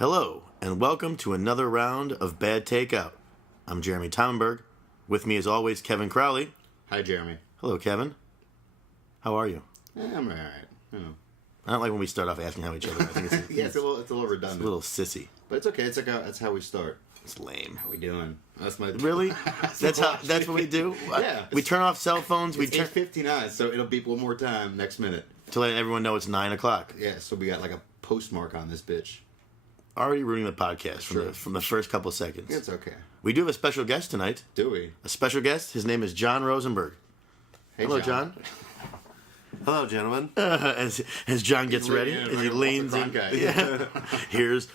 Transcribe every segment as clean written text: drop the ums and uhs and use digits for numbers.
Hello, and welcome to another round of Bad Takeout. I'm Jeremy Tomberg. With me, as always, Kevin Crowley. Hi, Jeremy. Hello, Kevin. How are you? I'm all right. You know. I don't like when we start off asking how each other. I think it's, Yeah, it's a little redundant. It's a little sissy. But it's okay. It's like that's how we start. It's lame. How we doing? That's my Really? That's what we do. Yeah. We turn off cell phones. It's 8:59, so it'll beep one more time next minute. To let everyone know it's 9 o'clock. Yeah, so we got like a postmark on this bitch. Already ruining the podcast Sure. from the first couple seconds. It's okay. We do have a special guest tonight. Do we? A special guest. His name is Jon Rosenberg. Hey, Hello, John. Hello, gentlemen. As John gets ready, as he leans in. Yeah. Here's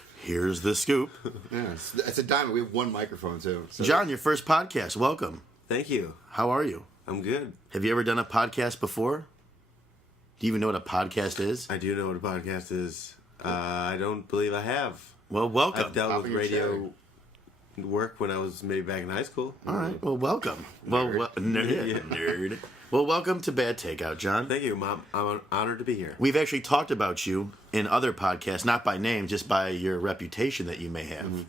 the scoop. Yeah, it's a diamond. We have one microphone too. So. John, your first podcast. Welcome. Thank you. How are you? I'm good. Have you ever done a podcast before? Do you even know what a podcast is? I do know what a podcast is. I don't believe I have. Well, welcome. I've dealt Pop with in your radio work when I was maybe back in high school. All right. Well, welcome. Nerd. Well, welcome to Bad Takeout, John. Thank you, Mom. I'm honored to be here. We've actually talked about you in other podcasts, not by name, just by your reputation that you may have.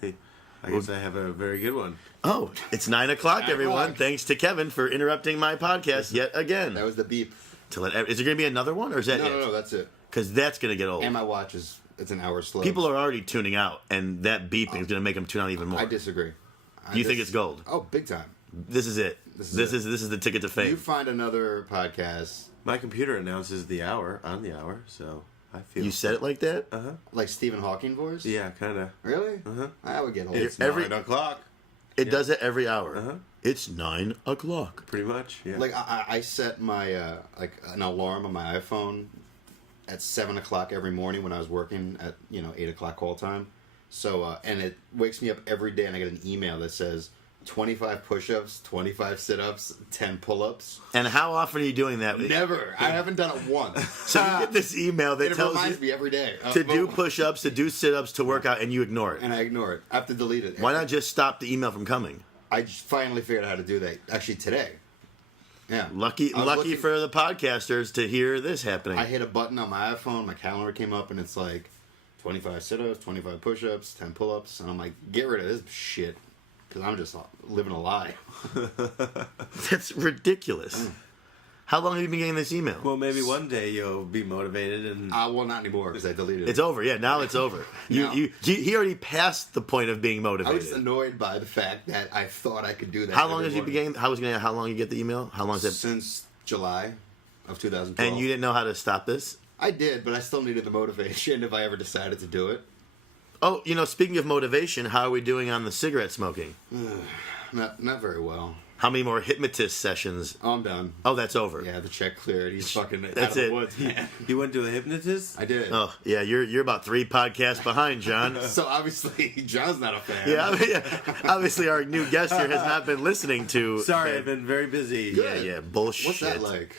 I guess I have a very good one. Oh, it's 9 o'clock, 9 everyone. o'clock. Thanks to Kevin for interrupting my podcast yet again. That was the beep. Is there going to be another one, or is that it? No, that's it. Because that's going to get old. And my watch it's an hour slow. People are already tuning out, and that beeping is going to make them tune out even more. I disagree. You think it's gold? Oh, big time. This is it. This is the ticket to fame. You find another podcast My computer announces the hour on the hour, so I feel. You said it like that? like Stephen Hawking voice? Yeah, kind of. Really? I would get old. It's Every- 9 o'clock. It does it every hour. It's 9 o'clock. Pretty much, yeah. Like I set my like an alarm on my iPhone at 7 o'clock every morning when I was working at 8 o'clock call time. So and it wakes me up every day, and I get an email that says 25 push-ups, 25 sit-ups, 10 pull-ups. And how often are you doing that? Never. I haven't done it once. So you get this email that It tells reminds you me every day to do push-ups, to do sit-ups, to work out, and you ignore it. and I ignore it. I have to delete it. Why not just stop the email from coming? I finally figured out how to do that. Actually, today. Yeah. Lucky I was looking- for the podcasters to hear this happening. I hit a button on my iPhone, my calendar came up, and it's like 25 sit-ups, 25 push-ups, 10 pull-ups, and I'm like, get rid of this shit, because I'm just living a lie. That's ridiculous. How long have you been getting this email? Well, maybe one day you'll be motivated and. Well, not anymore, because I deleted it. It's over. Yeah, now it's over. No. He already passed the point of being I motivated. was annoyed by the fact that I thought I could do that. How long every has you been morning. getting? How long you get the email? How long is that? Since July of 2012. And you didn't know how to stop this? I did, but I still needed the motivation if I ever decided to do it. Oh, speaking of motivation, how are we doing on the cigarette smoking? Not very well. How many more hypnotist sessions? Oh, I'm done. Oh, that's over. Yeah, the check cleared. He's fucking out That's of the it. woods, man. You went to a hypnotist? I did. Oh, yeah, you're about 3 podcasts behind, John. So obviously, John's not a fan. Yeah, obviously our new guest here has not been listening to... Sorry, I've been very busy. Good. Yeah, bullshit. What's that like?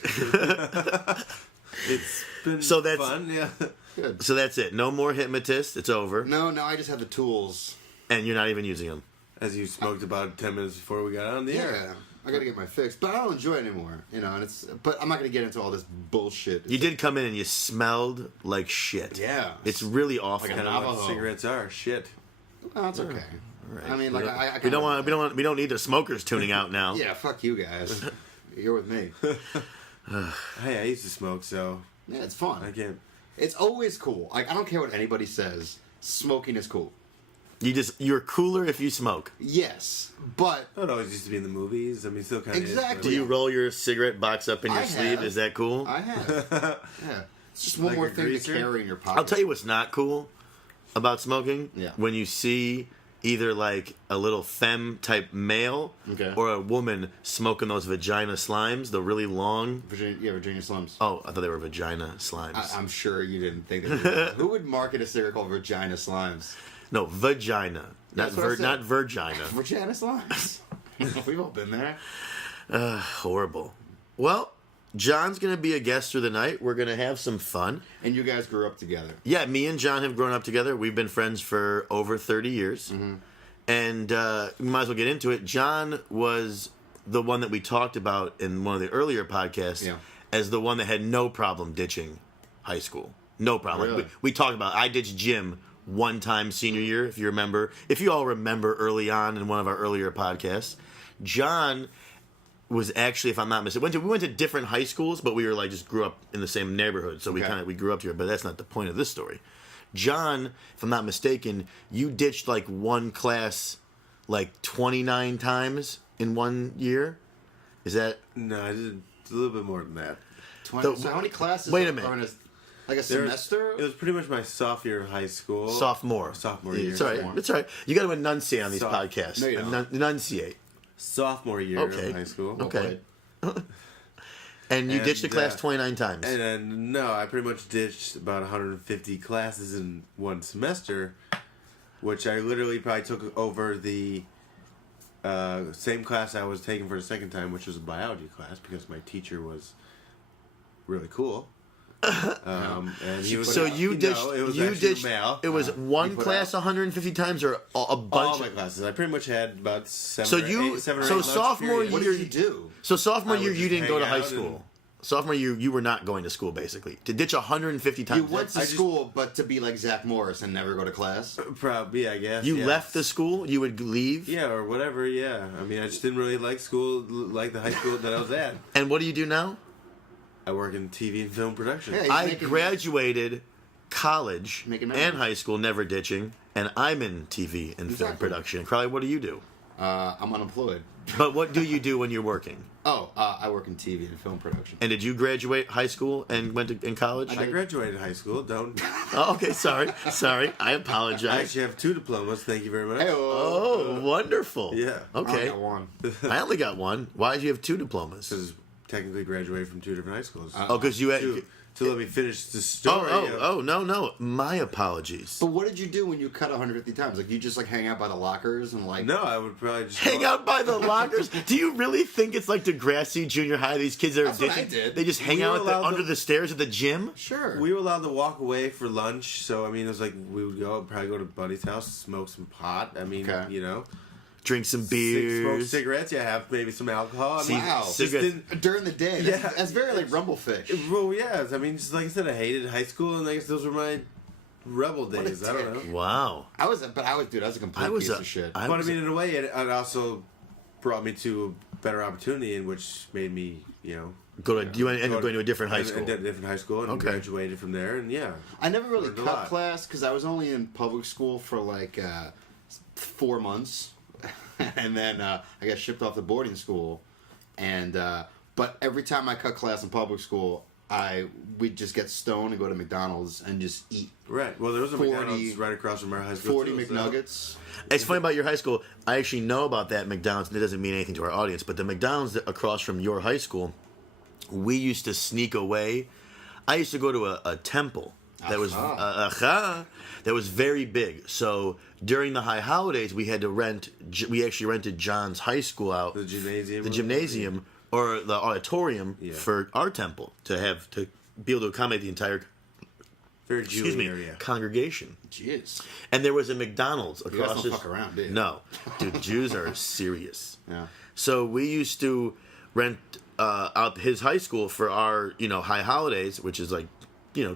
It's been So that's- fun, yeah. Good. So that's it. No more hypnotists. It's over. No, I just have the tools. And you're not even using them. As you smoked about 10 minutes before we got on the air. Yeah, I gotta get my fix, but I don't enjoy it anymore. But I'm not gonna get into all this bullshit. You did come in and you smelled like shit. Yeah. It's really awful. Like Kind of what Navajo. cigarettes are. Shit. Oh, that's okay. Right. I mean, like I we don't need the smokers tuning out now. Yeah, fuck you guys. You're with me. Hey, I used to smoke, so Yeah, it's fun. I can't. It's always cool. Like I don't care what anybody says. Smoking is cool. You're cooler if you smoke. Yes, but Oh, it always used to be in the movies. I mean, still kind of Exactly. Do you roll your cigarette box up in your I sleeve? have. Is that cool? I have. Yeah, it's just one Like more a thing greaser? to carry in your pocket. I'll tell you what's not cool about smoking. Yeah. When you see either like a little femme type male Okay. or a woman smoking those vagina slimes, the really long. Virginia Slums. Oh, I thought they were vagina slimes. I'm sure you didn't think that. Who would market a cigarette called Vagina Slimes? No, vagina, not That's what I said. not virgina. Vagina Slimes. We've all been there. Horrible. Well, John's gonna be a guest through the night. We're gonna have some fun. And you guys grew up together. Yeah, me and John have grown up together. We've been friends for over 30 years. Mm-hmm. And we might as well get into it. John was the one that we talked about in one of the earlier podcasts Yeah. as the one that had no problem ditching high school. No problem. Really? We talked about I ditched gym one time senior year, if you all remember early on in one of our earlier podcasts. John was actually, if I'm not mistaken, we went to different high schools, but we were like just grew up in the same neighborhood, so we grew up here. But that's not the point of this story. John, if I'm not mistaken, you ditched like one class like 29 times in 1 year. Is that? No, I did a little bit more than that. 20. So how many classes? Wait a minute. Are in like a semester? It was pretty much my sophomore year of high school. Sophomore year. It's all right. It's all right. You got to enunciate on these podcasts. No, you don't. Enunciate. Sophomore year of high school. Okay. And you ditched the class 29 times. And then, no, I pretty much ditched about 150 classes in one semester, which I literally probably took over the same class I was taking for the second time, which was a biology class, because my teacher was really cool. And he was, so you ditched. it was you ditched. male. It was one class 150 times, or a bunch. All my classes. I pretty much had about seven. So or you. eight, seven or So eight sophomore lunch What year. did you do? So sophomore I year, would you just didn't go to hang high out school. Sophomore year, you were not going to school, basically. To ditch 150 times. You went to school, but to be like Zach Morris and never go to class? Probably, I guess. You yeah. left the school. You would leave. Yeah, or whatever. Yeah, I mean, I just didn't really like school, like the high school that I was at. And what do you do now? I work in TV and film production. Yeah, I graduated college Making and memories. high school, never ditching, and I'm in TV and film Exactly. production. Crowley, what do you do? I'm unemployed. But what do you do when you're working? I work in TV and film production. And did you graduate high school and went to in college? I graduated high school. Don't. Oh, okay, sorry. I I apologize. actually have 2 diplomas. Thank you very much. Oh, wonderful. Yeah. I Okay. got one. I only got one. Why did you have 2 diplomas? Because technically graduated from 2 different high schools. Oh, because you had. to let me finish the story. No. My apologies. But what did you do when you cut 150 times? Like, you just, like, hang out by the lockers and, like... No, I would probably just Hang out by the lockers? Do you really think it's like Degrassi Junior High? These kids that are That's what I addicted. did. They just hang We out were allowed under to- the stairs at the gym? Sure. We were allowed to walk away for lunch, so I mean, it was like we would probably go to Buddy's house, smoke some pot. I mean, Okay. you know, Drink some smoke beers. cigarettes. Yeah, have maybe some alcohol. I mean, Wow. just Cigarettes. didn't- During the day. Yeah. That's very, like, Rumblefish. Well, yeah. I mean, just like I said, I hated high school, and I guess those were my rebel What a days. I don't dick. know. Wow. I was a complete piece of shit. I But I was mean, in a way, it also brought me to a better opportunity, in which made me, you know, you ended up going to a different high school. I did a different high school and Okay. graduated from there, and yeah. I never really Learned a cut lot. class because I was only in public school for like 4 months, and then I got shipped off to boarding school. And but every time I cut class in public school, we'd just get stoned and go to McDonald's and just eat Right. Well, there was a 40 McDonald's right across from our high school. 40 too, so- McNuggets. It's funny about your high school. I actually know about that McDonald's, and it doesn't mean anything to our audience, but the McDonald's across from your high school, we used to sneak away. I used to go to a temple that was that was very big. So during the high holidays, we had to rent. We actually rented John's high school out, The gymnasium. the gymnasium or the auditorium for our temple to be able to accommodate the entire Very Jewish area. congregation. Jeez. And there was a McDonald's You guys across don't the fuck around, do you? No, dude, Jews are serious. Yeah. So we used to rent out his high school for our high holidays, which is like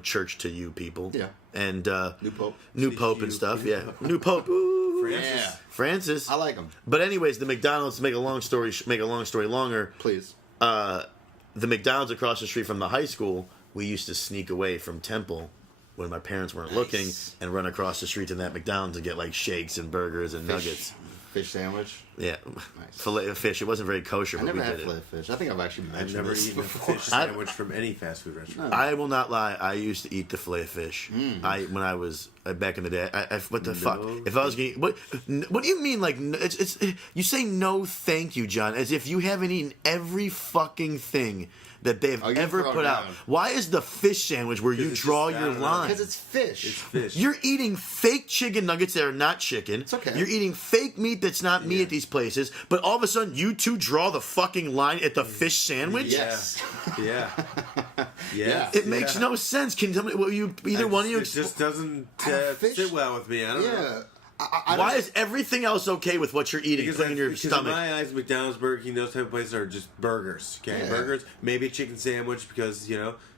church to you people. Yeah. And New Pope. new pope and stuff. Yeah, new pope. Ooh. Francis. Yeah. Francis. I like them. But anyways, the McDonald's. To make a long story longer. Please. The McDonald's across the street from the high school, we used to sneak away from Temple when my parents weren't looking and run across the street to that McDonald's and get like shakes and burgers and nuggets. Fish sandwich. Yeah, Nice. Fillet of fish. It wasn't very kosher, I but never we had did filet it. fish. I think I've actually I've mentioned never this eaten a before. fish sandwich from any fast food restaurant. I will not lie. I used to eat the fillet of fish. When I was back in the day. What the fuck? If I was getting what do you mean? Like it's you say no, thank you, John, as if you haven't eaten every fucking thing that they've you ever throw put out. down. Why is the fish sandwich where you it's draw just- I your don't know. line? Because it's fish. It's fish. You're eating fake chicken nuggets that are not chicken. It's okay. You're eating fake meat that's not meat at these places. But all of a sudden, you two draw the fucking line at the fish sandwich. Yes. Yeah. Yeah. It makes no sense. Can you tell me? Will you either one of you? It just doesn't fish- sit well with me. I don't know. Yeah. I Why don't- is everything else okay with what you're eating? Because, Putting in your because in stomach. my eyes, McDonald's, Burger King, those type of places are just burgers. Okay, Yeah. burgers. Maybe a chicken sandwich because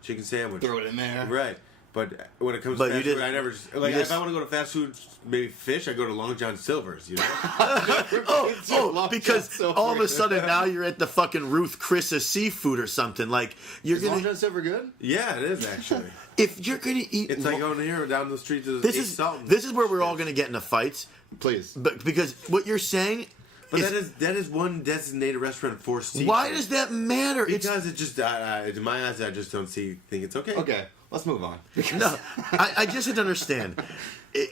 chicken sandwich. throw it in there? Right. But when it comes But to you fast food, just- I never just, you if just- I want to go to fast food, maybe fish, I go to Long John Silver's. You know, Because all of a sudden now you're at the fucking Ruth Chris's seafood or something. Like you're Is Long gonna John Silver good? yeah, it is actually. if you're gonna eat. It's like going here down the street to this Ace is Sultan's. this is where we're all gonna get into fights. Please. But because what you're saying. But is- that is one designated restaurant for seafood. why does that matter? Because it just in my eyes, I just don't think it's okay. Okay, let's move on. No, I just have to understand.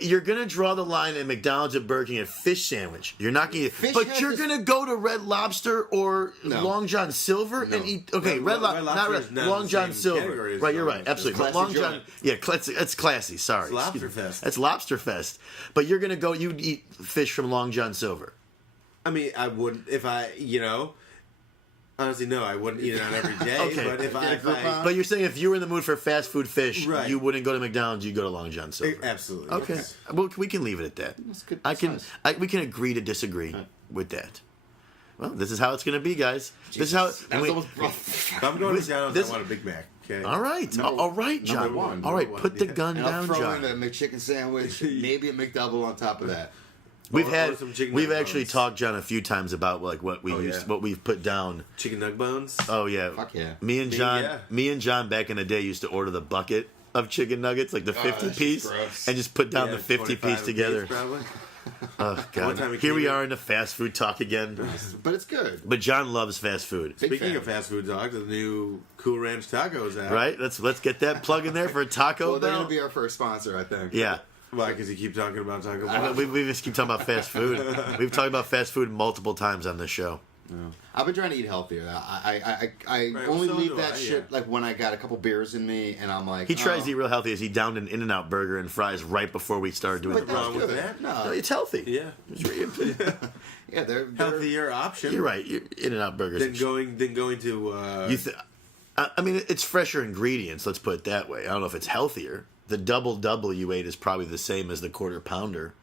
You're gonna draw the line at McDonald's and Burger King at fish sandwich. You're not gonna, Fish but has you're this- gonna go to Red Lobster or No. Long John Silver and eat. Okay, Red not Lobster is Red, not Long the John same Silver. category as Right, you're Long right, John. absolutely. Classy But Long John, joint. yeah, that's classy. Sorry, It's Lobster Excuse me. Fest. That's Lobster Fest. But you're gonna go. You'd eat fish from Long John Silver. I mean, I wouldn't if I, honestly, no, I wouldn't eat it on every day. Okay. But if Get a grip I on. But you're saying if you were in the mood for fast food fish, Right. you wouldn't go to McDonald's. You'd go to Long John Silver. absolutely. Okay. yes. Well, we can leave it at that. That's good. I That's can. nice. We can agree to disagree with that. Well, this is how it's going to be, guys. This is how. That and was we- almost If I'm going to McDonald's, this- I want a Big Mac. Okay. all right. Number- All right, John. number one. All right. Number Put one, the yeah. gun And I'll down, throw John. in a McChicken sandwich, maybe a McDouble on top of that. We've or some chicken we've nugget actually bones. talked, John, a few times about like what we yeah. what we've put down. Chicken nug bones. Oh yeah. Fuck yeah. Me and John, yeah. back in the day used to order the bucket of chicken nuggets, like the 50 that's piece, just gross. and just put down Yeah, the 50 25 piece together. Probably. Oh One god. time we Here we came in- are in the fast food talk again. But it's good. But John loves fast food. Big Speaking fan. of fast food talk, the new Cool Ranch tacos out. Right? Let's get that plug in there for Taco Well, they're Bell. going to be our first sponsor, I think. Yeah. Why? Because you keep talking about Taco Bell. We just keep talking about fast food. We've talked about fast food multiple times on this show. I've been trying to eat healthier. I Right, only so leave do that I, shit yeah. like when I got a couple beers in me, and I'm like, He tries oh. to eat real healthy as he downed an In-N-Out burger and fries right before we started doing But the that's wrong with good. that? No, No, it's healthy. Yeah. It's really- yeah, they're Healthier option. You're right. In-N-Out burgers. Than going to. I mean, it's fresher ingredients. Let's put it that way. I don't know if it's healthier. The double you ate is probably the same as the quarter pounder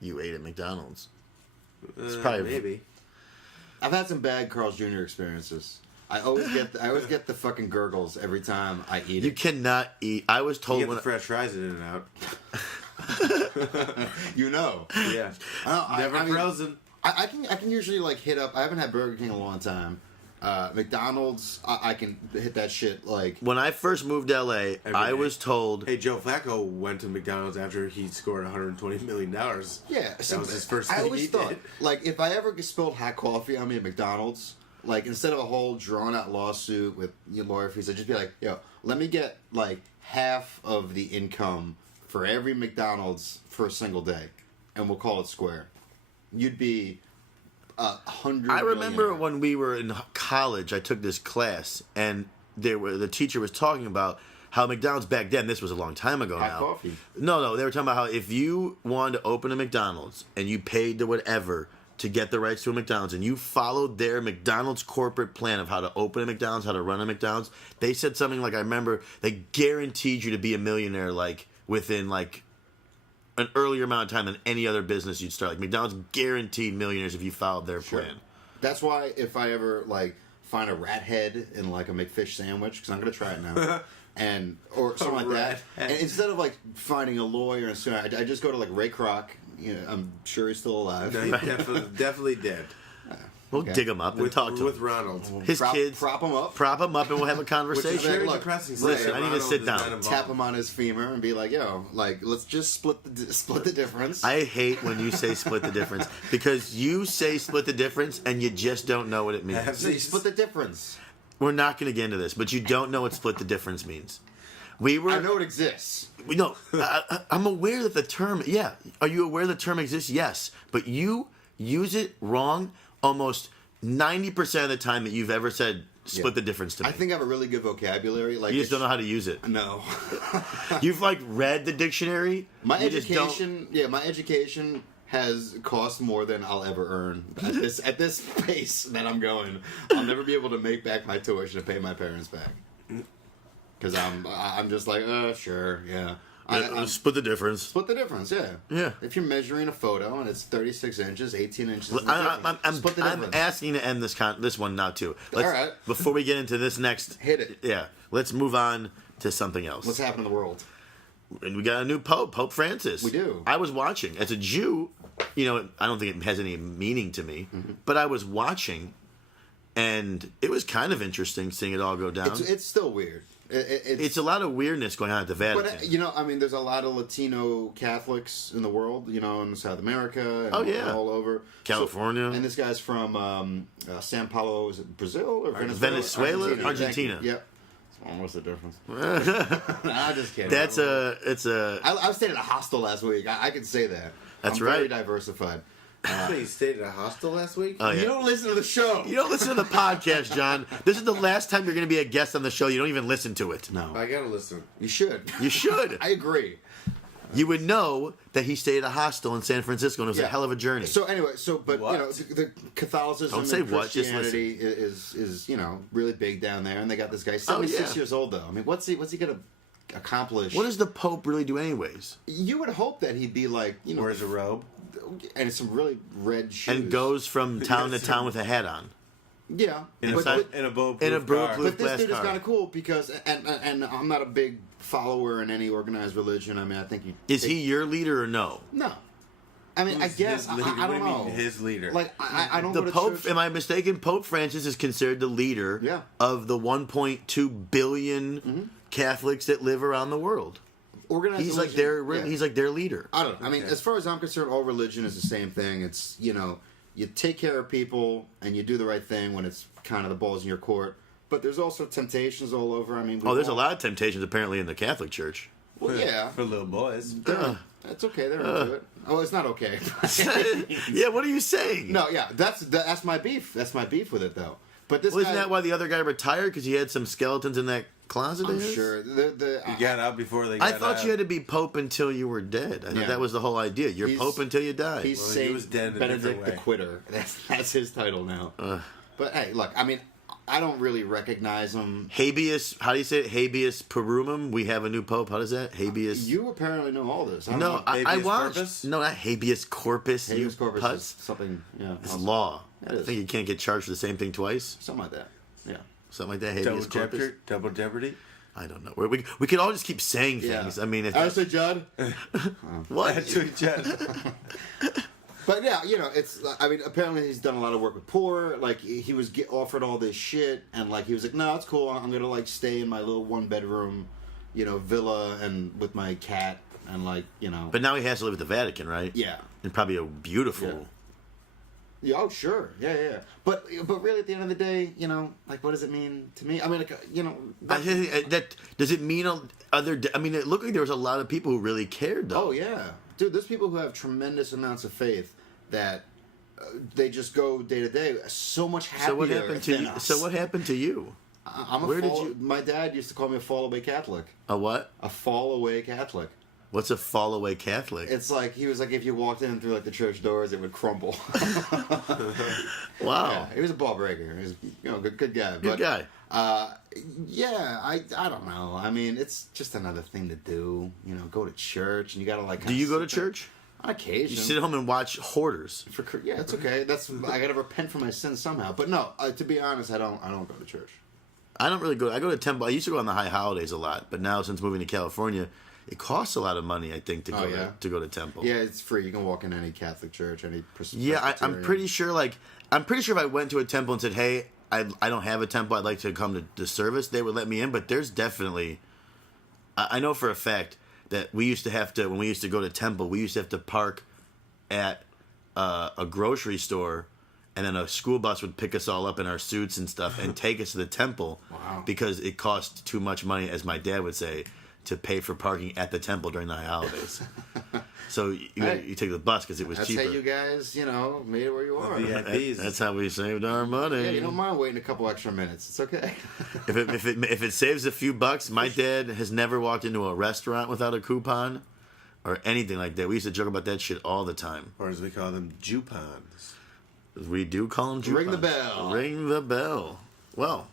you ate at McDonald's. It's probably maybe. I've had some bad Carl's Jr. experiences. I always get the fucking gurgles every time I eat You it. cannot eat. I was You told get when the fresh fries in and out. You know. Yeah. Never I mean, frozen. I can usually like hit up. I haven't had Burger King in a long time. McDonald's, I can hit that shit like. when I first moved to LA, I day. was told Hey, Joe Flacco went to McDonald's after he scored $120 million. Yeah, That was his first I thing always he thought, did. like, if I ever spilled hot coffee on me at McDonald's, like, instead of a whole drawn-out lawsuit with your lawyer fees, I'd just be like, yo, let me get, like, half of the income for every McDonald's for a single day, and we'll call it square. You'd be 100 I remember millionaire. when we were in college, I took this class, and the teacher was talking about how McDonald's back then, this was a long time ago Hot now. coffee. No, they were talking about how if you wanted to open a McDonald's and you paid the whatever to get the rights to a McDonald's and you followed their McDonald's corporate plan of how to open a McDonald's, how to run a McDonald's, they said something like, I remember, they guaranteed you to be a millionaire like within like an earlier amount of time than any other business you'd start. Like McDonald's guaranteed millionaires if you followed their plan. That's why if I ever, like, find a rat head in, like, a McFish sandwich, because I'm going to try it now, and or something like that, rat head. and instead of, like, finding a lawyer and so I just go to, like, Ray Kroc. You know, I'm sure he's still alive. No, he definitely dead. We'll Okay. dig him up and With, talk to with him. Ronald. His prop, kids, prop him up, prop him up and we'll have a conversation. Very look, depressing. listen, I need to Ronald sit is down. not involved. tap him on his femur, and be like, "Yo, like, let's just split the difference." I hate when you say split the difference because you say split the difference and you just don't know what it means. No, you split the difference. We're not going to get into this, but you don't know what split the difference means. We were. I know it exists. No, I'm aware that the term. Yeah, are you aware the term exists? Yes, but you use it wrong almost 90% of the time that you've ever said split the difference to me. I think I have a really good vocabulary. Like, you just don't know how to use it. No. You've like read the dictionary. My you just don't- education, my education has cost more than I'll ever earn at this pace that I'm going. I'll never be able to make back my tuition and pay my parents back. Because I'm just like, sure, yeah. I split the difference. split the difference, yeah. Yeah. If you're measuring a photo and it's 36 inches, 18 inches, is the I'm difference. Split the I'm difference. asking to end this one now too. All right. Before we get into this next, Hit it. Yeah, let's move on to something else. What's happening in the world? And we got a new Pope, Pope Francis. We do. I was watching. As a Jew, you know, I don't think it has any meaning to me, but I was watching, and it was kind of interesting seeing it all go down. It's still weird. It's a lot of weirdness going on at the Vatican. But, you know, I mean, there's a lot of Latino Catholics in the world, you know, in South America and all over. California. And this guy's from Sao Paulo, is it Brazil or Venezuela? Argentina. Yep. What's the difference? I'm just kidding. I stayed at a hostel last week. I can say that. That's I'm right. Very diversified. So you stayed at a hostel last week? Oh, yeah. You don't listen to the show. You don't listen to the podcast, John. This is the last time you're going to be a guest on the show. You don't even listen to it. No. I gotta listen. You should. You should. I agree. You would know that he stayed at a hostel in San Francisco, and it was a hell of a journey. So anyway, but What? you know, the Catholicism Don't say and what, just Christianity is you know really big down there, and they got this guy 76 years old though. I mean, what's he gonna accomplish? What does the Pope really do, anyways? You would hope that he'd be like, you know, Wears a robe. and some really red shoes, And goes from town to town with a hat on. yeah, In but, a bulletproof car. bulletproof but this glass dude is car. kind of cool because, and I'm not a big follower in any organized religion. I mean, I think Is he your leader or no? No. I mean, Who's I guess his leader? I What do don't you know. mean, his leader? Like I don't The go to Pope, church. am I mistaken? Pope Francis is considered the leader Yeah. of the 1.2 billion Catholics that live around the world. Organized He's like religion, he's like their leader. I don't know. I mean, Okay. as far as I'm concerned, all religion is the same thing. It's, you know, you take care of people and you do the right thing when it's kind of the ball's in your court. But there's also temptations all over. I mean, There's a lot of temptations apparently in the Catholic Church. Well, yeah. For little boys. That's okay. They're into it. Oh, it's not okay. Yeah, what are you saying? No, yeah. That's my beef. That's my beef with it, though. But this Well, guy, isn't that why the other guy retired? Because he had some skeletons in that closet of I'm his? sure. You got out before they I got thought out. you had to be Pope until you were dead. I thought Yeah. that was the whole idea. You're He's- Pope until you die. He's Well, he Saint was dead in a Benedict different the way. Quitter. That's his title now. But hey, look. I mean, I don't really recognize him. Habeas, how do you say it? Habeas perumum. We have a new Pope. How does that? Habeas. You apparently know all this. I don't No, know. I Habeas watched. corpus? No, not habeas corpus. Habeas you corpus putz. is something. Yeah, It's law. It I is. think you can't get charged for the same thing twice. something like that. Yeah. Something like that. Double Habeas corpus. Jeopardy? Double Jeopardy? I don't know. We could all just keep saying Yeah. things. I mean, if Honestly, Judd. what? That's what Jeff. But yeah, you know, it's. I mean, apparently he's done a lot of work with poor. Like he was offered all this shit, and like he was like, "No, it's cool. I'm gonna like stay in my little 1-bedroom, you know, villa and with my cat and like you know." But now he has to live at the Vatican, right? yeah. And probably a beautiful. Yeah. Yeah, oh sure, yeah. But really, at the end of the day, you know, like, what does it mean to me? I mean, like, you know, That does it mean other? I mean, it looked like there was a lot of people who really cared, though. oh yeah, dude. There's people who have tremendous amounts of faith that they just go day to day so much happier. So what happened to than you? us. So what happened to you? I'm Where did you- My dad used to call me a fall away Catholic. A what? A fall away Catholic. What's a fall away Catholic? It's like he was like if you walked in through like the church doors, it would crumble. Wow. Yeah, he was a ball breaker. He was, you know, good guy. Good guy. Yeah, I don't know. I mean, it's just another thing to do. You know, go to church and you gotta like. Do you go to church? On occasion. You sit at home and watch Hoarders. Yeah, it's okay. That's I gotta repent for my sins somehow. But no, to be honest, I don't go to church. I don't really go. I go to temple. I used to go on the high holidays a lot, but now since moving to California, it costs a lot of money. I think to go to go to temple. Yeah, it's free. You can walk in any Catholic church, any. Yeah, I'm Presbyterian. pretty sure. Like, I'm pretty sure if I went to a temple and said, "Hey, I don't have a temple. I'd like to come to the service," they would let me in. But there's definitely, I know for a fact that we used to have to when we used to go to temple, we used to have to park at a grocery store, and then a school bus would pick us all up in our suits and stuff and take us to the temple. Wow. Because it cost too much money, as my dad would say, to pay for parking at the temple during the high holidays. So you take the bus because it was That's cheaper. how you guys, you know, made it where you are. VIPs. That's how we saved our money. Yeah, you don't mind waiting a couple extra minutes. It's okay. If it saves a few bucks, my dad has never walked into a restaurant without a coupon or anything like that. We used to joke about that shit all the time. Or as we call them, Jupons. We do call them coupons. Ring the bell. Ring the bell. Well,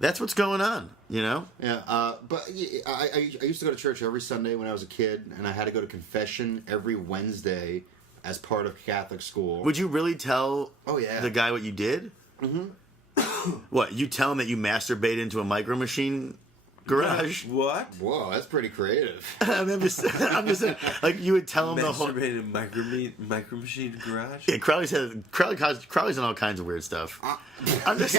that's what's going on, you know? Yeah, but yeah, I used to go to church every Sunday when I was a kid, and I had to go to confession every Wednesday as part of Catholic school. Would you really tell Oh, yeah. the guy what you did? Mm-hmm. What, you tell him that you masturbate into a micro machine garage. What? Whoa, that's pretty creative. I'm just saying, like you would tell him the whole. Masturbated micro machine garage? Yeah, Crowley's done all kinds of weird stuff. I'm just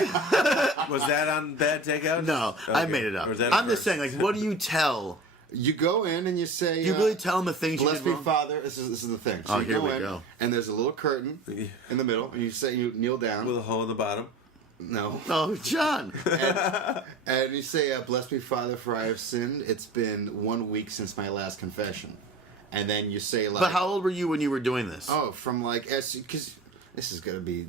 Was that on Bad Takeout? no, I made it up. Or was that I'm at just first? saying, like, what do you tell? You go in and you say, Do you really tell him the things you "Bless did me, wrong? Father." This is the thing. So Oh, you here we in, go. and there's a little curtain in the middle, and you kneel down. With a hole in the bottom. No. Oh, John. And you say, "Bless me, Father, for I have sinned. It's been 1 week since my last confession." And then you say, like... But how old were you when you were doing this? Oh, from like... Because this is going to be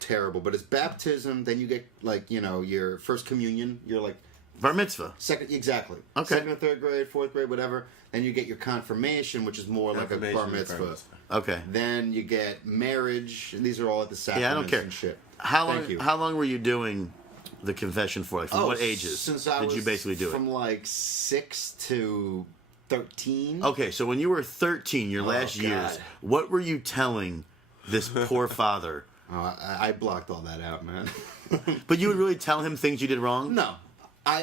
terrible, but it's baptism, then you get, like, you know, your first communion. You're like... Bar mitzvah. Second, exactly. Okay. Second or third grade, fourth grade, whatever. Then you get your confirmation, which is more like a bar mitzvah. Okay. Then you get marriage, and these are all at the sacraments Yeah, I don't care. and shit. How Thank you. long were you doing the confession for? Like, from what ages Since I did was you basically do from it? like 6 to 13. Okay, so when you were 13, your last God. years, what were you telling this poor father? Oh, I blocked all that out, man. But you would really tell him things you did wrong? No.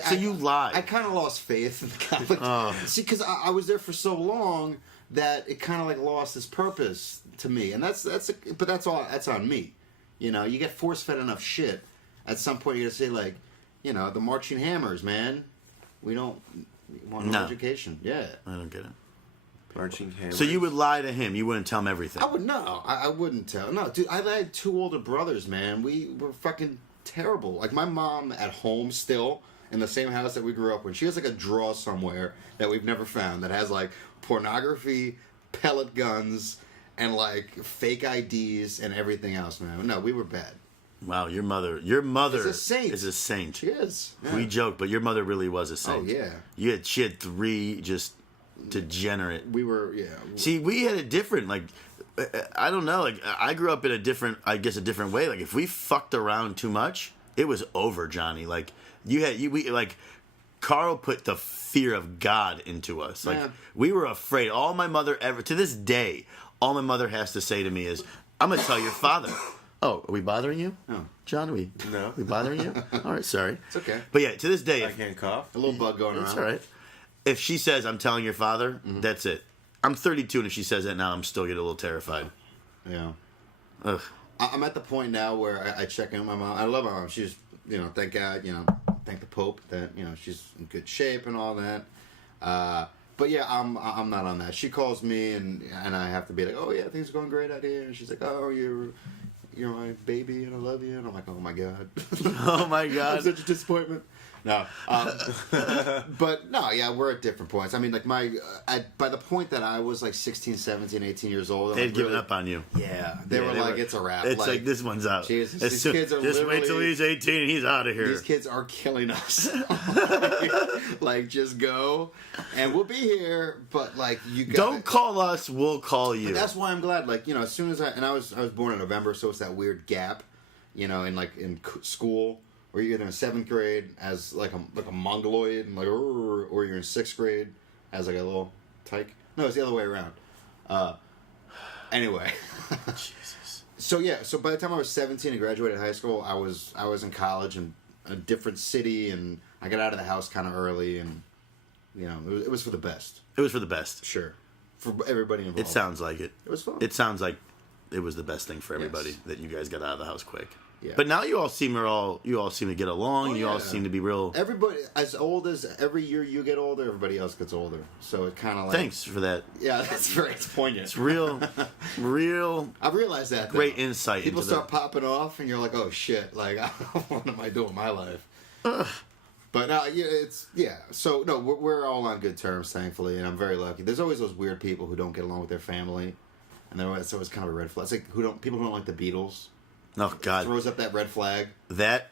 So you lied. I kind of lost faith in the Catholic. See, because I was there for so long that it kind of like lost its purpose to me, and but that's all. That's on me. You know, you get force fed enough shit. At some point, you gotta say like, you know, the marching hammers, man. We don't want no education. Yeah. I don't get it. Marching hammers. So you would lie to him. You wouldn't tell him everything. I wouldn't tell. No, dude. I had 2 older brothers, man. We were fucking terrible. Like my mom at home still. In the same house that we grew up in. She has like a drawer somewhere that we've never found that has like pornography, pellet guns, and like fake IDs and everything else, man. No, we were bad. Wow, your mother is a saint. She is. Yeah. We joke, but your mother really was a saint. Oh, yeah. She had 3 just degenerate. We were, yeah. See, we had a different, like, I don't know, like, I grew up in a different way. Like, if we fucked around too much, it was over, Johnny. Like, Carl put the fear of God into us. Like, we were afraid. All my mother to this day, all my mother has to say to me is, I'm going to tell your father. Oh, are we bothering you? No. John, No. we bothering you? All right, sorry. It's okay. But yeah, to this day, I can't cough. A little bug going around. it's all right. If she says, I'm telling your father, that's it. I'm 32, and if she says that now, I'm still getting a little terrified. Yeah. Ugh. I'm at the point now where I check in with my mom. I love my mom. She's, you know, thank God, you know, thank the Pope that, you know, she's in good shape and all that. But yeah, I'm not on that. She calls me and I have to be like, oh yeah, things are going great out here. And she's like, oh, you're my baby and I love you. And I'm like, oh my God. Oh my I'm God. such a disappointment. No, but no, yeah, we're at different points. I mean, like by the point that I was like 16, 17, 18 years old, They'd like, given really, up on you. Yeah, they were like, it's a wrap. It's like this one's out. Jesus, As these soon- kids are just wait till literally- he's 18 and he's out of here. These kids are killing us. Like, just go, and we'll be here. But like, you Don't call us, we'll call you. But that's why I'm glad. Like, you know, as soon as I was born in November, so it's that weird gap, you know, in school. Or you're in 7th grade as like a mongoloid, and like, or you're in 6th grade as like a little tyke. No, it's the other way around. Anyway, Jesus. so yeah, so by the time I was 17 and graduated high school, I was in college in a different city, and I got out of the house kind of early, and you know, it was for the best. It was for the best. Sure, for everybody involved. It sounds like it. It was fun. It sounds like it was the best thing for everybody Yes. that you guys got out of the house quick. Yeah. But now you all seem to get along. Oh, You all yeah. seem to be real. Everybody, as old as every year you get older, everybody else gets older. So it kind of like... Thanks for that. Yeah, it's poignant. It's real. I've realized that. Great though. insight People into start popping off, and you're like, oh shit, like, what am I doing with my life? But yeah. So no, we're all on good terms, thankfully, and I'm very lucky. There's always those weird people who don't get along with their family, and it's always kind of a red flag. It's like people who don't like the Beatles. Oh God, Throws up that red flag. that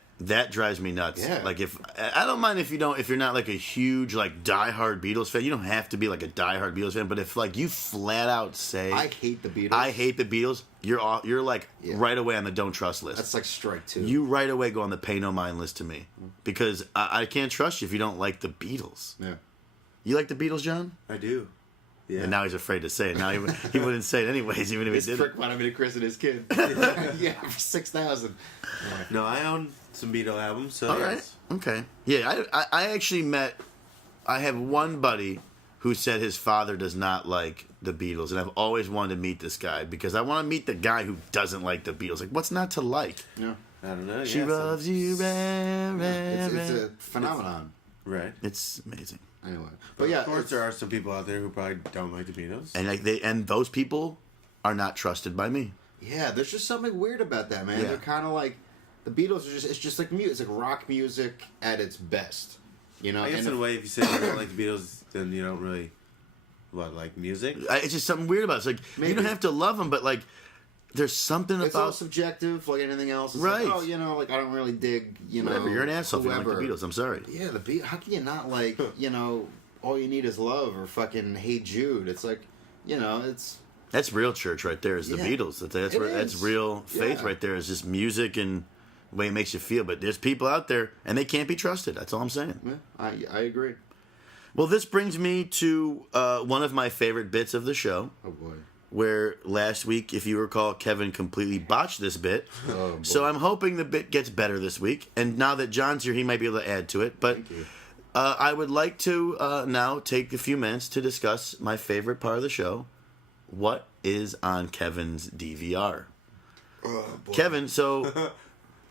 drives me nuts. Yeah. Like if I don't mind if you're not like a huge like diehard Beatles fan. You don't have to be like a diehard Beatles fan. But if like you flat out say I hate the Beatles. I hate the Beatles, you're like right away on the don't trust list. That's like strike 2. You right away go on the pay no mind list to me because I can't trust you if you don't like the Beatles. Yeah. You like the Beatles, John? I do. Yeah. And now he's afraid to say it. Now he wouldn't say it anyways, even if he This did. prick wanted me to christen his kid. Yeah, for 6,000. No, I own some Beatle albums, so All right. yes. Okay. Yeah, I actually met. I have one buddy who said his father does not like the Beatles, and I've always wanted to meet this guy because I want to meet the guy who doesn't like the Beatles. Like, what's not to like? Yeah. I don't know. She loves you, It's a phenomenon. Right. It's amazing. Anyway. But But yeah, of course, there are some people out there who probably don't like the Beatles. And those people are not trusted by me. yeah, there's just something weird about that, man. Yeah. They're kind of like, the Beatles it's just like music. It's like rock music at its best. You know? I guess And in a way, if you say you don't like the Beatles, then you don't really, like music? It's just something weird about it. It's like, Maybe. you don't have to love them, but like, there's something it's all about. subjective, like anything else. It's Right. Like, like I don't really dig, Whatever, you're an asshole if you whoever. don't like the Beatles. I'm sorry. Yeah, the Beatles. How can you not like, All You Need Is Love or fucking Hey Jude? It's like, it's That's real church right there. Is the Yeah. Beatles. That's It where that's is. real faith Yeah. right there. Is just music and the way it makes you feel. But there's people out there and they can't be trusted. That's all I'm saying. yeah, I agree. Well, this brings me to one of my favorite bits of the show, Oh boy. where last week, if you recall, Kevin completely botched this bit. Oh, boy. So I'm hoping the bit gets better this week. And now that John's here, he might be able to add to it. But Thank you. I would like to now take a few minutes to discuss my favorite part of the show. What is on Kevin's DVR? Oh, boy. Kevin, so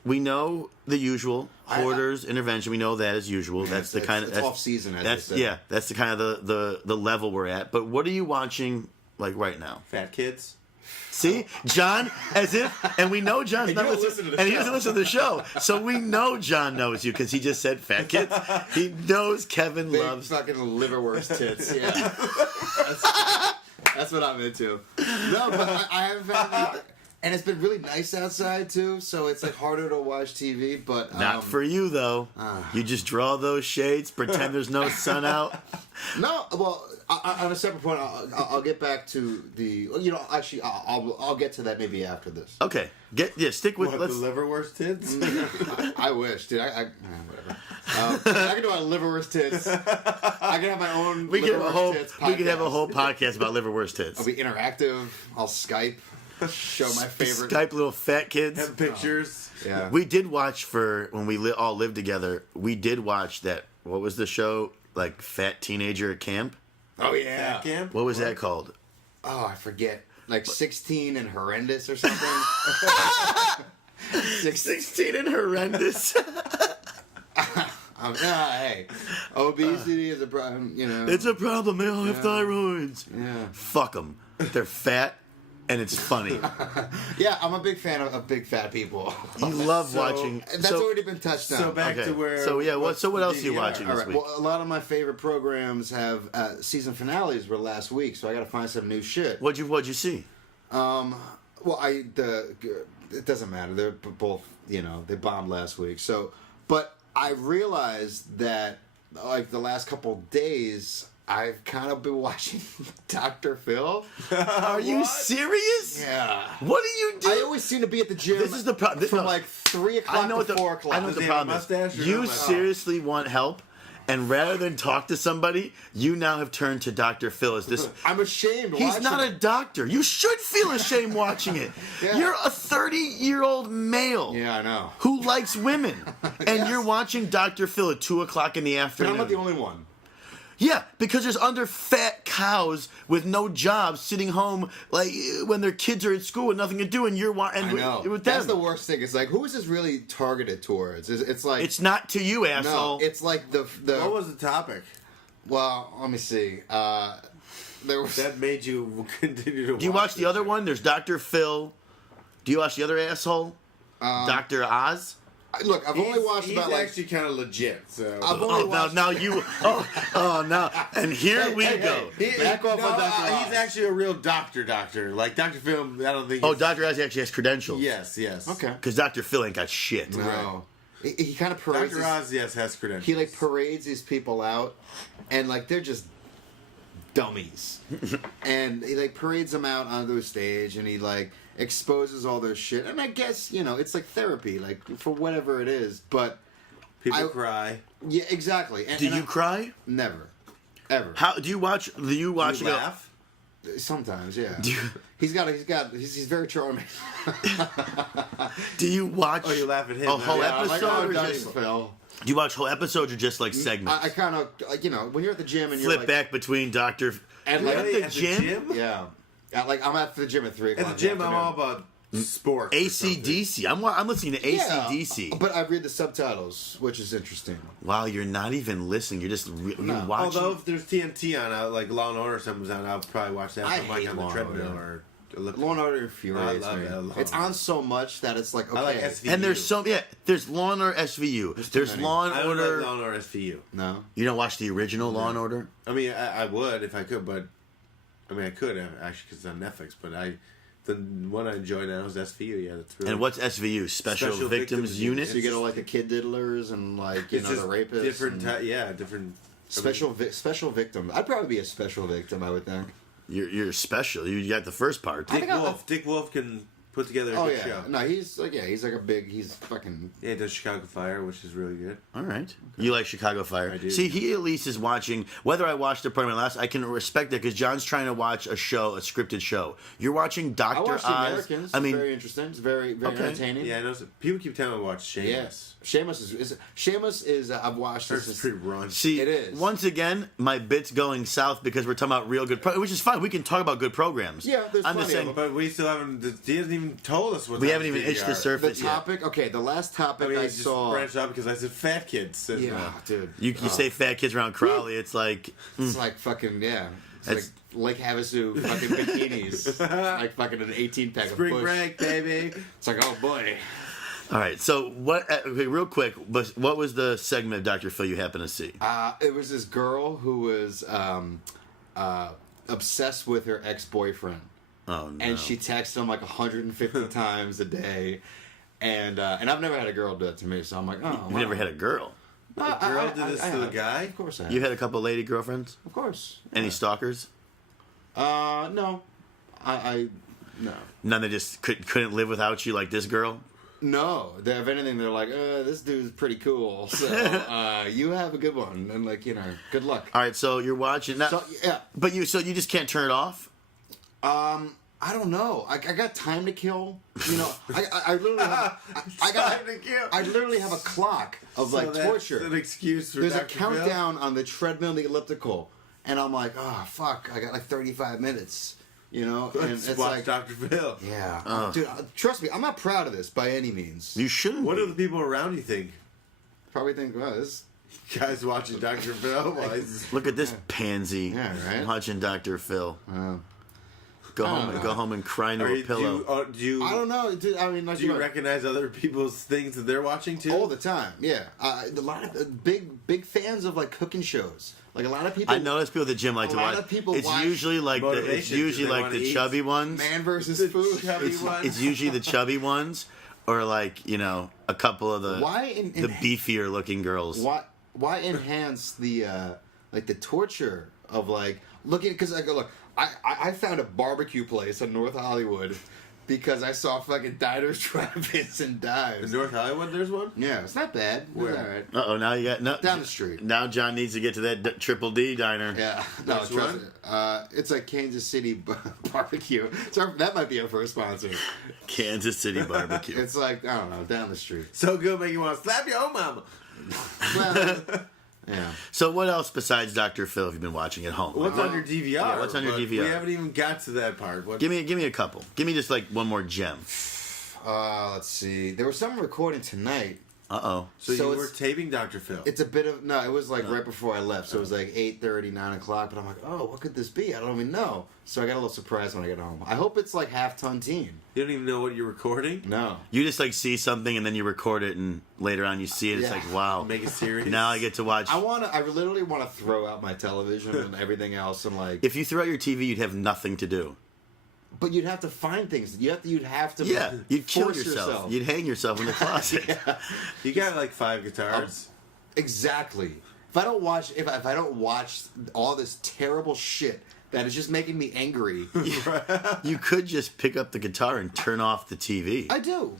we know the usual Hoarders intervention. We know that as usual. That's the kind of it's off season. As that's they say. that's the kind of the level we're at. But what are you watching like right now? Fat kids? See, John, as if, and we know John's And not you don't listening, listen to the and he show. doesn't listen to the show. So we know John knows you because he just said fat kids. He knows Kevin Big loves. fucking liverwurst tits. Yeah. That's what I'm into. No, but I haven't found and it's been really nice outside too, so it's like harder to watch TV. But Not for you though. You just draw those shades, pretend there's no sun out. No, well, on a separate point, I'll get back to the. Actually, I'll get to that maybe after this. Okay, stick with. What, Let's. the liverwurst tits? I wish, dude. Whatever. I can do my liverwurst tits. I can have my own. We could have a whole. Tits We could have a podcast. whole podcast about liverwurst tits. I'll be interactive. I'll Skype. Show my favorite. Skype little fat kids. Have pictures. Yeah. We did watch when we all lived together. We did watch that. What was the show? Like Fat Teenager at Camp. Oh yeah. Fat camp? What was that called? Oh, I forget. Like 16 and horrendous or something. 16 and horrendous. Hey, obesity is a problem. It's a problem. They all have thyroids. Yeah. Fuck them. They're fat, and it's funny. Yeah, I'm a big fan of big fat people. You love watching. That's already been touched on. So back Okay. to where. So yeah, what else are you DVR? watching All this right. week? Well, a lot of my favorite programs have season finales were last week, so I got to find some new shit. What'd you see? Well, it doesn't matter. They're both, they bombed last week. So, but I realized that like the last couple days, I've kind of been watching Dr. Phil. Are you serious? Yeah. What do you do? I always seem to be at the gym. This is the problem. from like 3 o'clock to 4 o'clock. I know what Does the he have a problem is. mustache or no You mustache? seriously want help, and rather than talk to somebody, you now have turned to Dr. Phil as this. I'm ashamed. He's watching not a it. doctor. You should feel ashamed watching it. Yeah. You're a 30-year-old male Yeah, I know. who likes women, and Yes. you're watching Dr. Phil at 2 o'clock in the But afternoon. I'm not the only one. Yeah, because there's under-fat cows with no jobs sitting home like when their kids are at school with nothing to do, and you're I know. with That's them. the worst thing. It's like, who is this really targeted towards? It's like It's not to you, asshole. no. It's like the What was the topic well. Let me see. There was that made you continue to Do you watch the other one? There's Dr. Phil. Do you watch the other asshole? Dr. Oz? look. I've only watched He's about like. actually kind of legit. So I've only Oh, watched. now you. Oh, now. And here we hey, go. hey, back off on Dr. Oz. he's actually a real doctor. Like Dr. Phil, I don't think. Oh, he's- Dr. Oz actually has credentials. Yes. Okay. Because Dr. Phil ain't got shit. No. He kind of parades. Dr. Oz, yes, has credentials. He like parades these people out, and like they're just dummies, and he like parades them out onto a stage, and he like exposes all their shit. And I guess it's like therapy, like for whatever it is. But People I- cry. yeah, exactly. And, Do and you cry? Never. ever. How do you watch? Do you watch? You laugh? Sometimes, yeah. Do you, He's very charming. do you watch? Oh, you laugh at him. A whole Yeah, I'm episode, like, oh, or nice, just, Phil. do you watch whole episodes or just like segments? I kind of, like, when you're at the gym and you're Flip like, back between Doctor. and You're like, at the At the gym? gym? yeah, like I'm at the gym at 3 o'clock. At the gym, in the I'm afternoon. all about sports. or something. ACDC. I'm listening to ACDC. Yeah, but I read the subtitles, which is interesting. Wow, you're not even listening. You're just you're watching. Although if there's TNT on, like Law and Order or something's on, I'll probably watch that. I if I'm like hate on the Law and treadmill Order. or look. Law and Order infuriates I love me. it. I love It's it. on so much that it's like, okay. I like SVU. and there's there's Law and Order SVU. There's many. Law and I don't Order. like Law and Order SVU. No. You don't watch the original Law and Order? I mean, I would if I could, but I could actually because it's on Netflix. But the one I enjoy now is SVU. Yeah, that's really. And what's SVU? Special, Victims Unit? So you get all like the kid diddlers and like It's the just rapists. different. and Different. special victim. I'd probably be a special victim. I would think. You're special. You got the first part. I think Dick Wolf can put together a Oh good yeah. show. No, he's like he's fucking. Yeah, he does Chicago Fire, which is really good. All right. You like Chicago Fire? I do. See, he at least is watching. Whether I watched the program last, I can respect that because John's trying to watch a scripted show. You're watching I Doctor watched The Oz. Americans. I mean, very interesting. It's very Okay. entertaining. Yeah, I know. People keep telling me to watch Shameless. Yes. Seamus is I've watched That's this. pretty raunchy. see, It is. once again, my bit's going south because we're talking about real good, which is fine. We can talk about good programs. Yeah, there's I'm just plenty of saying. them. But we still haven't. He hasn't even told us what. We type haven't of even TV itched are. the The surface yet. topic. Okay, the last topic I mean, I he just saw. branched out because I said fat kids. And, Yeah, dude. You say fat kids around Crowley, it's like It's like fucking yeah. It's That's- like Lake Havasu fucking bikinis. Like fucking an 18-pack of Spring Bush. break, baby. It's like, oh boy. all right. So what? Okay, real quick, what was the segment of Dr. Phil you happened to see? It was this girl who was obsessed with her ex-boyfriend. Oh no! And she texted him like 150 times a day. And I've never had a girl do it to me, so I'm like, oh, You never had a girl. a girl did this to the guy? Of course I have. You had a couple lady girlfriends. Of course. Any stalkers? No. No. None that just couldn't live without you, like this girl. No. If anything, they're like, this dude's pretty cool. So you have a good one. And like, good luck. All right, so you're watching that, So, yeah. but you just can't turn it off. I don't know. I got time to kill. I literally have. I literally have a clock of So like that's torture. an excuse for There's a Dr. Phil? countdown on the treadmill and the elliptical, and I'm like, oh fuck, I got like 35 minutes. And Let's it's watch like, Dr. Phil. yeah, dude. Trust me, I'm not proud of this by any means. You shouldn't. What be. do the people around you think? Probably think, well, this. Guys watching Dr. Phil? While he's- Look at this pansy Yeah, right? watching Dr. Phil. Go I home, don't know. go home and cry into Are a you- pillow. do you I don't know, dude. I mean, like, do you recognize other people's things that they're watching too? all the time? Yeah, a lot of big fans of like cooking shows. Like a lot of people. I notice people at the gym like to A lot watch. of people It's watch usually like the motivation 'cause they wanna the eat. chubby ones. Man versus The food. chubby It's, one. it's usually the chubby ones, or like a couple of the the beefier looking girls. Why enhance the like the torture of like looking? Because I go look. I found a barbecue place in North Hollywood because I saw fucking diners, drive-ins, and In dives. North Hollywood, there's one. Yeah, it's not bad. Where? It's all right. Now you got no Down the street. Now John needs to get to that Triple D diner. Yeah, no, Which trust one? me. It's a Kansas City barbecue. So that might be our first sponsor. Kansas City barbecue. It's like I don't know, down the street. So good, make you want to slap your own mama. Well, yeah. So what else besides Dr. Phil have you been watching at home? What's on your DVR? Yeah, what's on your But DVR? We haven't even got to that part. What? Give me a couple. Give me just like one more gem. Let's see. There was some recording tonight. Uh-oh. So So you were it's- taping Dr. Phil. It's a bit of no. It was like right before I left, so it was like 8:30, 9 o'clock. But I'm like, oh, what could this be? I don't even know. So I got a little surprised when I got home. I hope it's like half-ton teen. You don't even know what you're recording. No. You just like see something and then you record it and later on you see it. It's Yeah. like, wow. Make it serious. Now I get to watch. I literally want to throw out my television and everything else and like. If you threw out your TV, you'd have nothing to do. But you'd have to find things. You'd have to. Yeah, you'd kill force yourself. You'd hang yourself in the closet. You got like 5 guitars. Exactly. If I don't watch, if I don't watch all this terrible shit that is just making me angry, You could just pick up the guitar and turn off the TV. I do.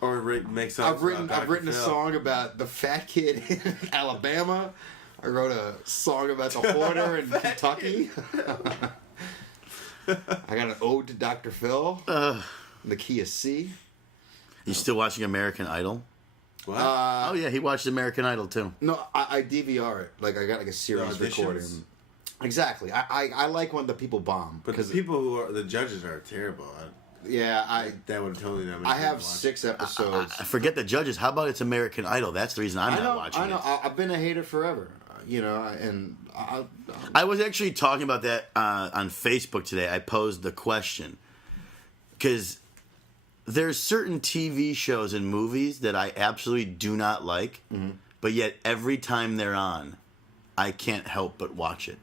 Or make songs. I've written about Dr. a Phil. song about the fat kid in Alabama. I wrote a song about the hoarder in Kentucky. I got an ode to Dr. Phil. The key is C. You still watching American Idol? What? Oh yeah, he watched American Idol too. No, I DVR it. Like I got like a series The auditions? recording. Exactly. I like when the people bomb But the people who are the judges are terrible. That would totally not. I have 6 episodes. I forget the judges. How about it's American Idol? That's the reason I'm not watching I know. it. I've been a hater forever. I was actually talking about that on Facebook today. I posed the question because there's certain TV shows and movies that I absolutely do not like, but yet every time they're on, I can't help but watch it.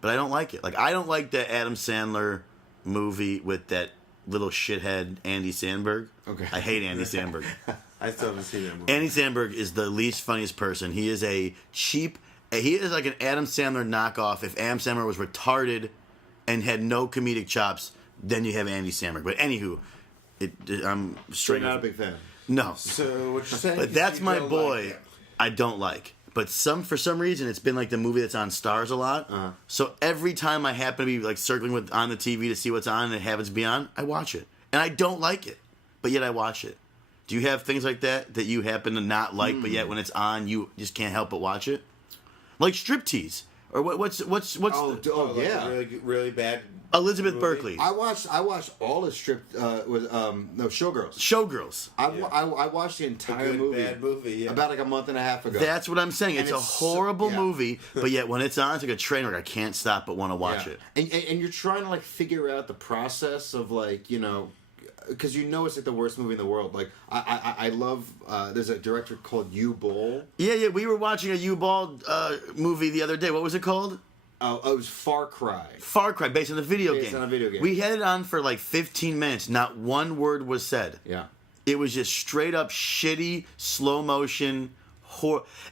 But I don't like it. Like I don't like the Adam Sandler movie with that little shithead Andy Samberg. Okay. I hate Andy Samberg. I still haven't seen that movie. Andy Samberg is the least funniest person. He is a cheap. He is like an Adam Sandler knockoff. If Adam Sandler was retarded and had no comedic chops, then you have Andy Samberg. But anywho, I'm straight. Not a big fan. No. So what you're saying? But is that's you my don't boy. like it. I don't like. But for some reason, it's been like the movie that's on Stars a lot. So every time I happen to be like circling on the TV to see what's on and it happens to be on, I watch it. And I don't like it, but yet I watch it. Do you have things like that you happen to not like, but yet when it's on, you just can't help but watch it? Like Striptease. Or what's Oh Like yeah. a really, really bad. Elizabeth movie? Berkley. I watched all the Showgirls. Showgirls. I watched the entire Good, movie. bad movie. Yeah. About like a month and a half ago. That's what I'm saying. And It's a it's so- horrible yeah. movie, but yet when it's on, it's like a train wreck. I can't stop but want to watch Yeah. it. And you're trying to like figure out the process of like because it's like the worst movie in the world. Like I love there's a director called U Bowl. Yeah. We were watching a U-Ball movie the other day. What was it called? It was Far Cry. Far Cry, based on the video Based game. on a video game. We had it on for like 15 minutes. Not one word was said. Yeah. It was just straight up shitty, slow motion,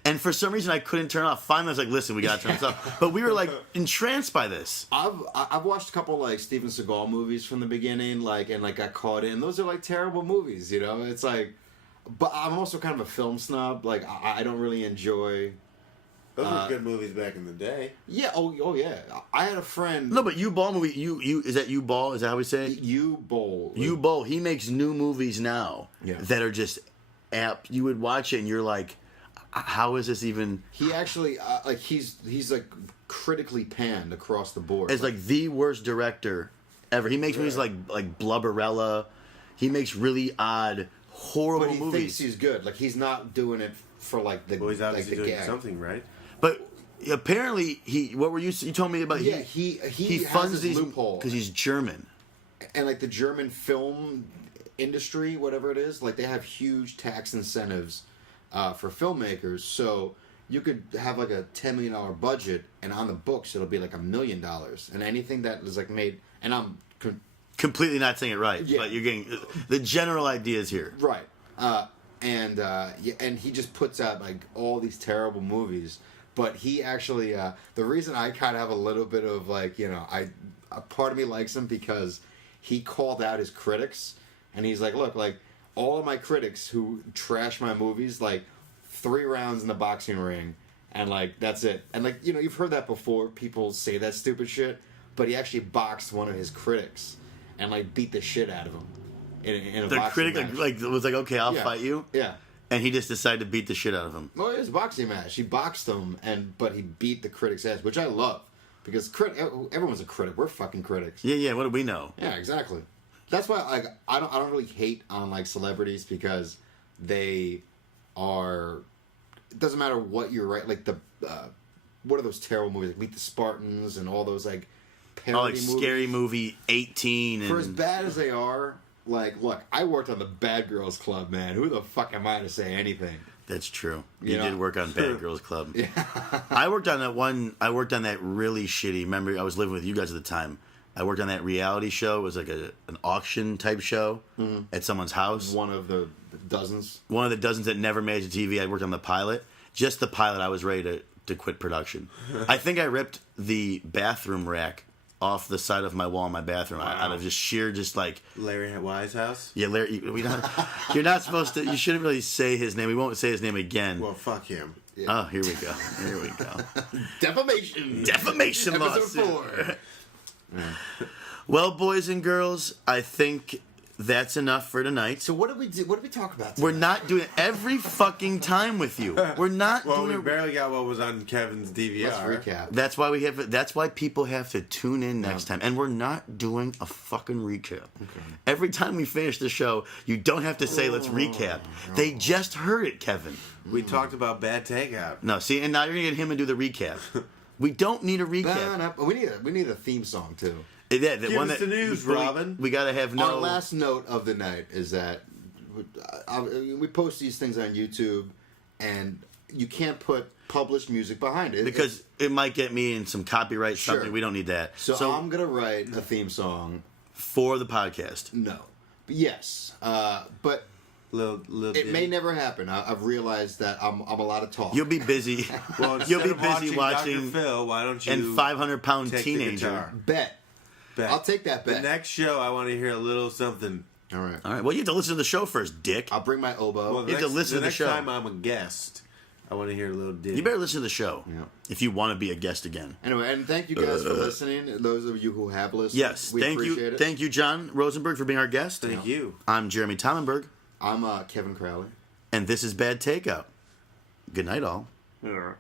and for some reason I couldn't turn it off. Finally, I was like, listen, we gotta turn this off. But we were like entranced by this. I've watched a couple like Steven Seagal movies from the beginning, and got caught in. Those are like terrible movies, It's like, but I'm also kind of a film snob. Like I don't really enjoy. Those were good movies back in the day. Yeah. Oh yeah. I had a friend. No, but U-Ball movie. You is that U-Ball? Is that how we say it? U Bowl. U-Ball. He makes new movies now that are just apt. You would watch it and you're like, how is this even? He actually he's like critically panned across the board. As like the worst director ever. He makes movies like Blubberella. He makes really odd, horrible but he movies. thinks he's good. Like he's not doing it for like the Well, he's like obviously the doing gag. something right. But apparently, what were you told me about? Yeah, he he has funds his these loophole. because he's German. And like the German film industry, whatever it is, like they have huge tax incentives for filmmakers. So you could have like a $10 million budget, and on the books it'll be like $1 million. And anything that is like made, and I'm Completely not saying it right, Yeah. but you're getting the general ideas here. right. And he just puts out like all these terrible movies. But he actually, the reason I kind of have a little bit of like, a part of me likes him because he called out his critics, and he's like, look, like all of my critics who trash my movies, like 3 rounds in the boxing ring, and like that's it. And like you've heard that before. People say that stupid shit, but he actually boxed one of his critics and like beat the shit out of him in a The boxing critic match. like was like, okay, I'll Yeah. fight you, Yeah. and he just decided to beat the shit out of him. Well, it was a boxing match. He boxed him, but he beat the critic's ass, which I love because everyone's a critic. We're fucking critics. Yeah. What do we know? Yeah, exactly. That's why like I don't really hate on like celebrities because they are. It doesn't matter what you're right. Like the what are those terrible movies like Meet the Spartans and all those like parody Oh, like movies. Scary Movie 18 and For as bad as they are, like look, I worked on the Bad Girls Club, man. Who the fuck am I to say anything? That's true. You You know? did work on Bad Girls Club. Yeah. I worked on that one. I worked on that really shitty. Remember, I was living with you guys at the time. I worked on that reality show. It was like an auction type show at someone's house. One of the dozens. One of the dozens that never made it to TV. I worked on the pilot. Just the pilot. I was ready to quit production. I think I ripped the bathroom rack off the side of my wall in my bathroom out of just sheer like. Larry Wise House. Yeah, Larry. You're not supposed to. You shouldn't really say his name. We won't say his name again. Well, fuck him. Yeah. Oh, here we go. Here we go. Defamation. Defamation Episode lawsuit. 4. Well, boys and girls, I think that's enough for tonight. So what did we do? What did we talk about? We're not doing it every fucking time with you. We're not Well, doing we it. barely got what was on Kevin's DVR. Let's recap. That's why we have. That's why people have to tune in next time, and we're not doing a fucking recap. Every time we finish the show, you don't have to say "Let's recap." They just heard it, Kevin. We talked about bad takeout. No, see, and now you're gonna get him and do the recap. We don't need a recap. We need a theme song too. Yeah, Give us the news, Robin. We gotta have no. Our last note of the night is that we post these things on YouTube, and you can't put published music behind it because it might get me in some copyright Sure. something. We don't need that. So I'm gonna write a theme song for the podcast. No, but yes, but Little it may never happen. I've realized that I'm allowed to talk. You'll be busy. Well, You'll be instead of busy watching watching Dr. Phil, why don't you and 500-pound take the teenager. guitar? Bet. I'll take that bet. The next show, I want to hear a little something. All right. All right. Well, you have to listen to the show first, Dick. I'll bring my oboe. Well, You have to listen to the next show. time I'm a guest, I want to hear a little ditty. You better listen to the show Yeah. if you want to be a guest again. Anyway, and thank you guys for listening. Those of you who have listened, Yes. we Thank appreciate you. it. Thank you, Jon Rosenberg, for being our guest. Thank you. I'm Jeremy Tomenberg, I'm Kevin Crowley. and this is Bad Takeout. Good night, all. Yeah.